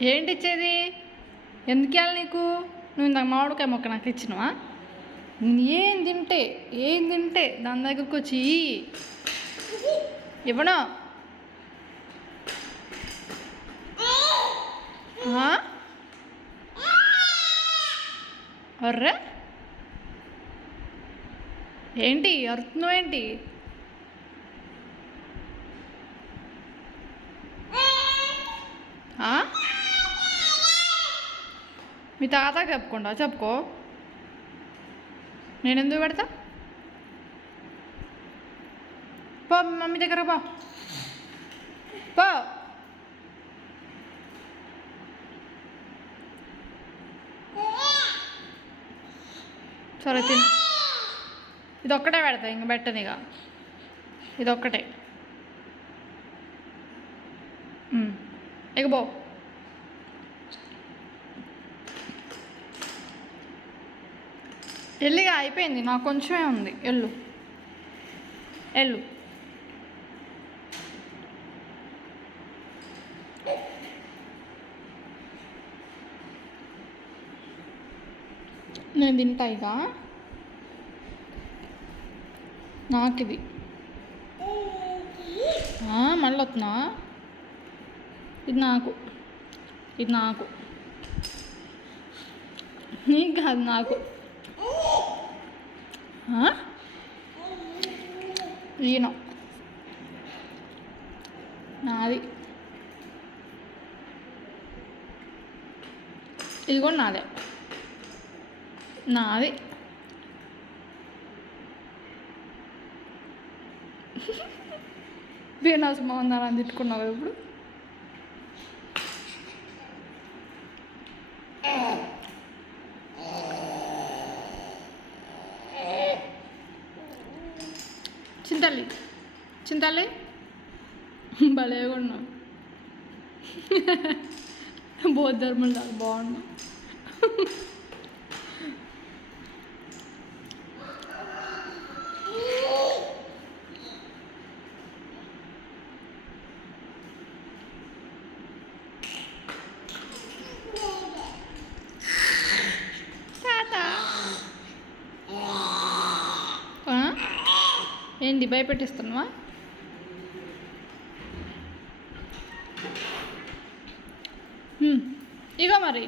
ఏంటి ఇచ్చేది ఎందుకు నీకు? నువ్వు ఇందాక మామిడికాయ మొక్క నాకు ఇచ్చినవా? ఏం తింటే ఏం తింటే దాని దగ్గరకు వచ్చి ఇవ్వనా ఇవ్వను? ఆ? అర్రే? ఏంటి? అరుతున్నావు ఏంటి? ఆ? మీ తాత చెప్పకుండా చెప్పుకో. నేను ఎందుకు పెడతా? పో మమ్మీ దగ్గర పో. పో. సరే తిని. ఇది ఒక్కటే పెడతా ఇంక పెట్టను ఇక. ఇది ఒక్కటే ఇక పో. ఎల్లిగా అయిపోయింది. నాకు కొంచెమే ఉంది. ఎల్లు ఎల్లు నేను తింటా ఇక. నాకు ఇది మళ్ళీ వస్తున్నా ఇది నాకు. ఇది నాకు. నీకు కాదు నాకు. ఈయన. నాది. ఇది కూడా నాదే. నాది. బీనాసు బాగుందని తిట్టుకున్నావు ఇప్పుడు? చింతల్లి. చింతల్లి? భలే ఉన్నావు బోధర్మలు నాకు బాగున్నావు తాత ఆ? ఏంటి భయపెట్టిస్తున్నావా? ఇగో మరి.